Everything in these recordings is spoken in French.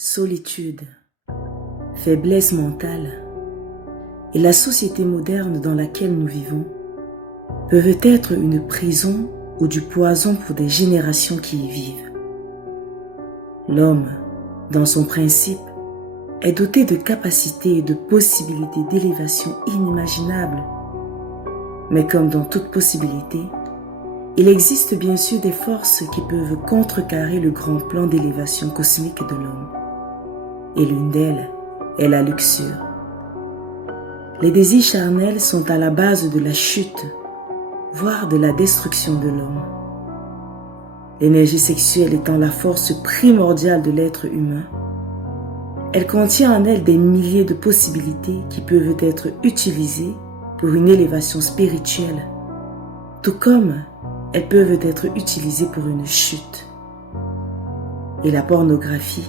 solitude, faiblesse mentale et la société moderne dans laquelle nous vivons peuvent être une prison ou du poison pour des générations qui y vivent. L'homme, dans son principe, est doté de capacités et de possibilités d'élévation inimaginables. Mais comme dans toute possibilité, il existe bien sûr des forces qui peuvent contrecarrer le grand plan d'élévation cosmique de l'homme. Et l'une d'elles est la luxure. Les désirs charnels sont à la base de la chute, voire de la destruction de l'homme. L'énergie sexuelle étant la force primordiale de l'être humain, elle contient en elle des milliers de possibilités qui peuvent être utilisées pour une élévation spirituelle, tout comme elles peuvent être utilisées pour une chute. Et la pornographie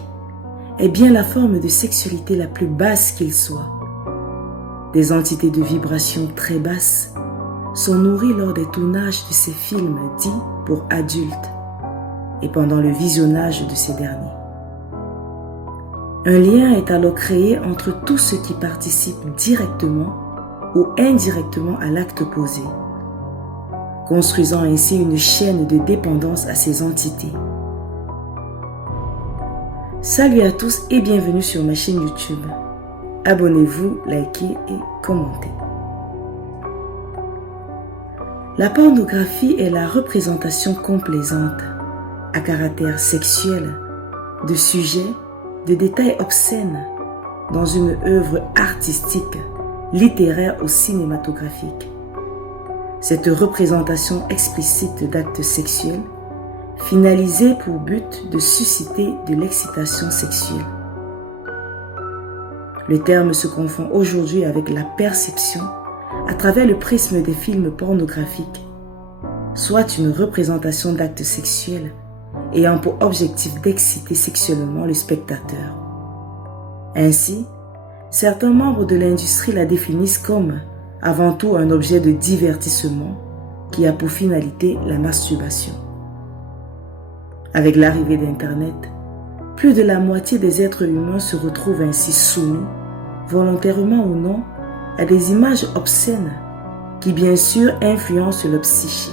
est bien la forme de sexualité la plus basse qu'il soit. Des entités de vibrations très basses sont nourries lors des tournages de ces films dits pour adultes et pendant le visionnage de ces derniers. Un lien est alors créé entre tous ceux qui participent directement ou indirectement à l'acte posé, construisant ainsi une chaîne de dépendance à ces entités. Salut à tous et bienvenue sur ma chaîne YouTube. Abonnez-vous, likez et commentez. La pornographie est la représentation complaisante, à caractère sexuel, de sujets, de détails obscènes dans une œuvre artistique, littéraire ou cinématographique. Cette représentation explicite d'actes sexuels finalisée pour but de susciter de l'excitation sexuelle. Le terme se confond aujourd'hui avec la perception à travers le prisme des films pornographiques, soit une représentation d'actes sexuels ayant pour objectif d'exciter sexuellement le spectateur. Ainsi, certains membres de l'industrie la définissent comme avant tout un objet de divertissement qui a pour finalité la masturbation. Avec l'arrivée d'Internet, plus de la moitié des êtres humains se retrouvent ainsi soumis, volontairement ou non, à des images obscènes qui bien sûr influencent leur psyché.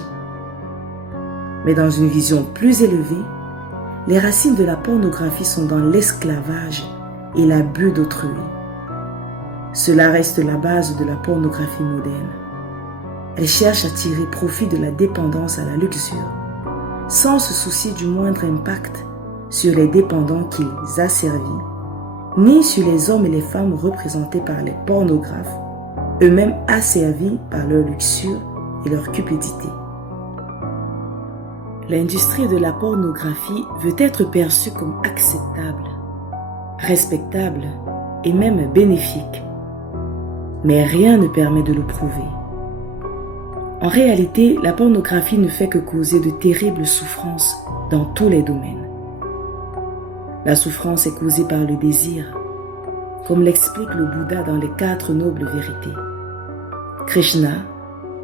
Mais dans une vision plus élevée, les racines de la pornographie sont dans l'esclavage et l'abus d'autrui. Cela reste la base de la pornographie moderne. Elle cherche à tirer profit de la dépendance à la luxure, sans se soucier du moindre impact sur les dépendants qu'ils asservit, ni sur les hommes et les femmes représentés par les pornographes, eux-mêmes asservis par leur luxure et leur cupidité. L'industrie de la pornographie veut être perçue comme acceptable, respectable et même bénéfique. Mais rien ne permet de le prouver. En réalité, la pornographie ne fait que causer de terribles souffrances dans tous les domaines. La souffrance est causée par le désir, comme l'explique le Bouddha dans les 4 nobles vérités, Krishna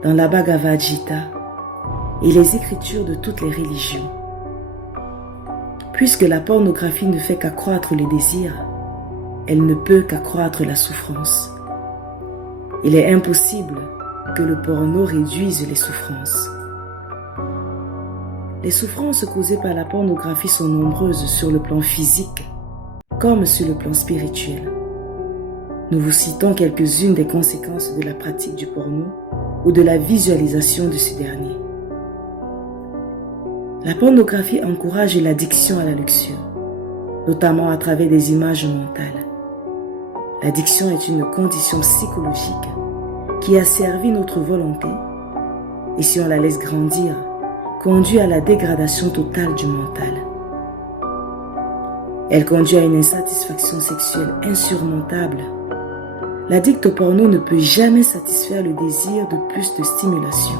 dans la Bhagavad Gita et les écritures de toutes les religions. Puisque la pornographie ne fait qu'accroître les désirs, elle ne peut qu'accroître la souffrance. Il est impossible que le porno réduise les souffrances. Les souffrances causées par la pornographie sont nombreuses sur le plan physique comme sur le plan spirituel. Nous vous citons quelques-unes des conséquences de la pratique du porno ou de la visualisation de ce dernier. La pornographie encourage l'addiction à la luxure, notamment à travers des images mentales. L'addiction est une condition psychologique qui asservit notre volonté et, si on la laisse grandir, conduit à la dégradation totale du mental. Elle conduit à une insatisfaction sexuelle insurmontable. L'addict au porno ne peut jamais satisfaire le désir de plus de stimulation.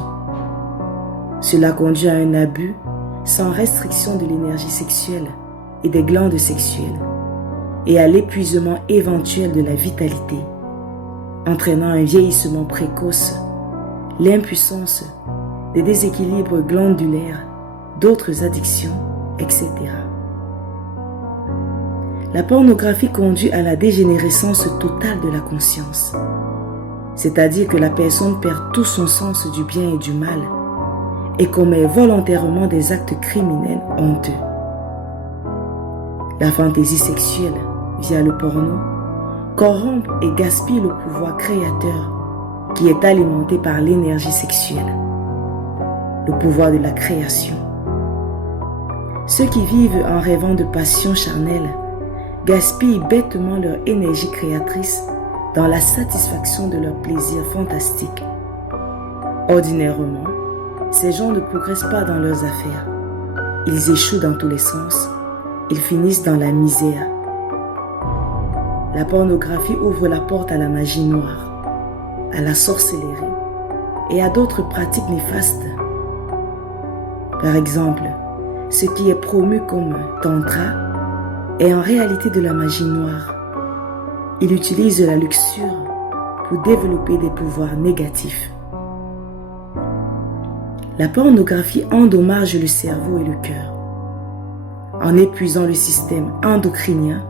Cela conduit à un abus sans restriction de l'énergie sexuelle et des glandes sexuelles et à l'épuisement éventuel de la vitalité, entraînant un vieillissement précoce, l'impuissance, des déséquilibres glandulaires, d'autres addictions, etc. La pornographie conduit à la dégénérescence totale de la conscience, c'est-à-dire que la personne perd tout son sens du bien et du mal et commet volontairement des actes criminels honteux. La fantaisie sexuelle, via le porno, corrompt et gaspille le pouvoir créateur qui est alimenté par l'énergie sexuelle, le pouvoir de la création. Ceux qui vivent en rêvant de passion charnelle gaspillent bêtement leur énergie créatrice dans la satisfaction de leurs plaisirs fantastiques. Ordinairement, ces gens ne progressent pas dans leurs affaires. Ils échouent dans tous les sens. Ils finissent dans la misère. La pornographie ouvre la porte à la magie noire, à la sorcellerie et à d'autres pratiques néfastes. Par exemple, ce qui est promu comme tantra est en réalité de la magie noire. Il utilise la luxure pour développer des pouvoirs négatifs. La pornographie endommage le cerveau et le cœur. En épuisant le système endocrinien,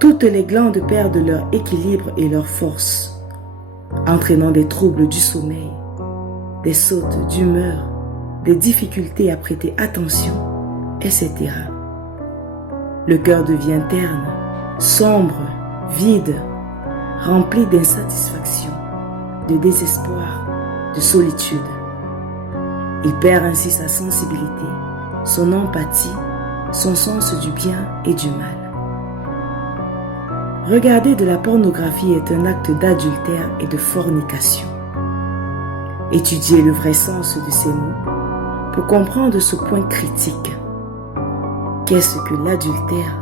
toutes les glandes perdent leur équilibre et leur force, entraînant des troubles du sommeil, des sautes d'humeur, des difficultés à prêter attention, etc. Le cœur devient terne, sombre, vide, rempli d'insatisfaction, de désespoir, de solitude. Il perd ainsi sa sensibilité, son empathie, son sens du bien et du mal. Regarder de la pornographie est un acte d'adultère et de fornication. Étudier le vrai sens de ces mots pour comprendre ce point critique. Qu'est-ce que l'adultère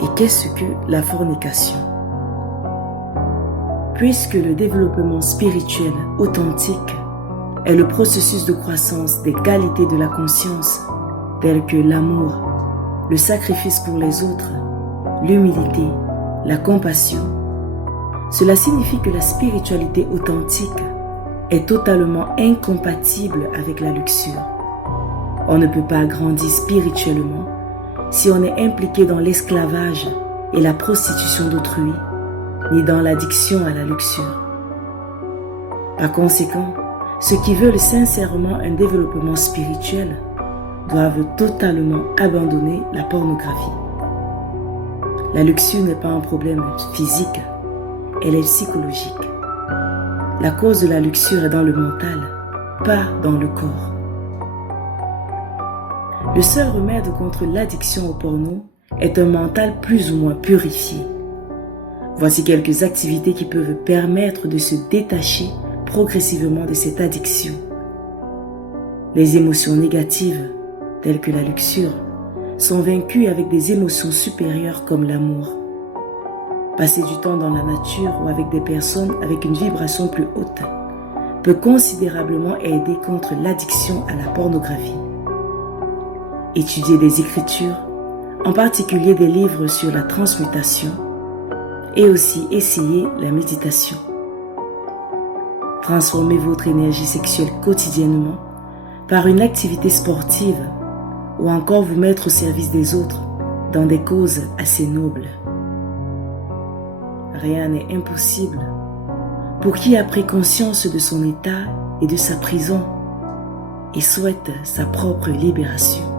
et qu'est-ce que la fornication? Puisque le développement spirituel authentique est le processus de croissance des qualités de la conscience telles que l'amour, le sacrifice pour les autres, l'humilité, la compassion, cela signifie que la spiritualité authentique est totalement incompatible avec la luxure. On ne peut pas grandir spirituellement si on est impliqué dans l'esclavage et la prostitution d'autrui, ni dans l'addiction à la luxure. Par conséquent, ceux qui veulent sincèrement un développement spirituel doivent totalement abandonner la pornographie. La luxure n'est pas un problème physique, elle est psychologique. La cause de la luxure est dans le mental, pas dans le corps. Le seul remède contre l'addiction au porno est un mental plus ou moins purifié. Voici quelques activités qui peuvent permettre de se détacher progressivement de cette addiction. Les émotions négatives, telles que la luxure, sont vaincues avec des émotions supérieures comme l'amour. Passer du temps dans la nature ou avec des personnes avec une vibration plus haute peut considérablement aider contre l'addiction à la pornographie. Étudier des écritures, en particulier des livres sur la transmutation, et aussi essayer la méditation. Transformez votre énergie sexuelle quotidiennement par une activité sportive ou encore vous mettre au service des autres dans des causes assez nobles. Rien n'est impossible pour qui a pris conscience de son état et de sa prison et souhaite sa propre libération.